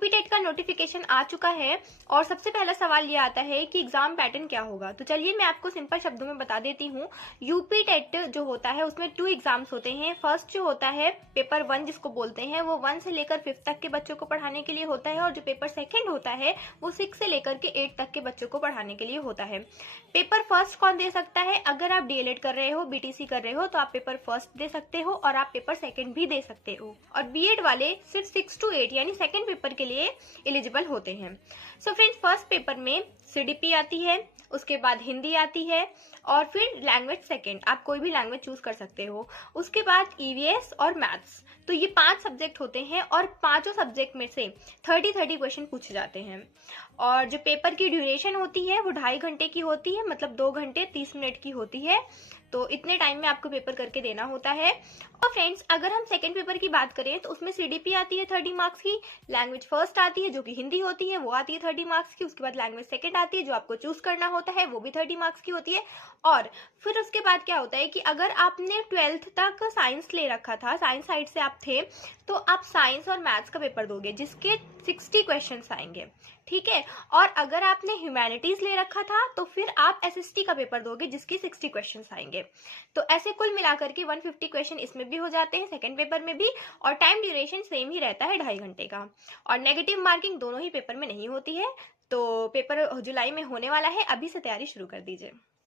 UPTET का notification आ चुका है और सबसे पहला सवाल ये आता है कि एग्जाम पैटर्न क्या होगा। तो चलिए मैं आपको सिंपल शब्दों में बता देती हूँ। यूपीटेट जो होता है उसमें 2 एग्जाम्स होते हैं। फर्स्ट जो होता है पेपर 1 जिसको बोलते हैं, वो 1 से लेकर 5th तक के बच्चों को पढ़ाने के लिए होता है, और जो पेपर सेकेंड होता है वो 6 से लेकर के 8 तक के बच्चों को पढ़ाने के लिए होता है। पेपर फर्स्ट कौन दे सकता है? अगर आप डीएलएड कर रहे हो, बीटीसी कर रहे हो, तो आप पेपर फर्स्ट दे सकते हो और आप पेपर सेकेंड भी दे सकते हो। और बीएड वाले सिर्फ 6 to 8 यानी सेकेंड पेपर के लिए एलिजिबल होते हैं। सो फ्रेंड्स, फर्स्ट पेपर में सीडीपी आती है, उसके बाद हिंदी आती है, और फिर लैंग्वेज सेकंड, आप कोई भी लैंग्वेज चूज कर सकते हो। उसके बाद ईवीएस और मैथ्स। तो ये 5 सब्जेक्ट होते हैं और पांचों सब्जेक्ट में से 30 क्वेश्चन पूछे जाते हैं। और जो पेपर की ड्यूरेशन होती है वो 2.5 घंटे की होती है, मतलब 2 घंटे 30 मिनट की होती है। तो इतने टाइम में आपको पेपर करके देना होता है। और फ्रेंड्स, अगर हम सेकेंड पेपर की बात करें तो उसमें सीडीपी आती है 30 मार्क्स की, लैंग्वेज फर्स्ट आती है जो कि हिंदी होती है, वो आती है 30 मार्क्स की। उसके बाद लैंग्वेज सेकेंड आती है जो आपको चूज करना होता है, वो भी 30 मार्क्स की होती है। और फिर उसके बाद क्या होता है कि अगर आपने 12th तक साइंस ले रखा था, साइंस साइड से आप थे, तो आप साइंस और मैथ्स का पेपर दोगे जिसके 60 क्वेश्चन आएंगे, ठीक है। और अगर आपने ह्यूमैनिटीज ले रखा था तो फिर आप एसएसटी का पेपर दोगे जिसके 60 क्वेश्चन आएंगे। तो ऐसे कुल मिलाकर के 150 क्वेश्चन इसमें भी हो जाते हैं, सेकंड पेपर में भी। और टाइम ड्यूरेशन सेम ही रहता है, 2.5 घंटे का। और नेगेटिव मार्किंग दोनों ही पेपर में नहीं होती है। तो पेपर जुलाई में होने वाला है, अभी से तैयारी शुरू कर दीजिए।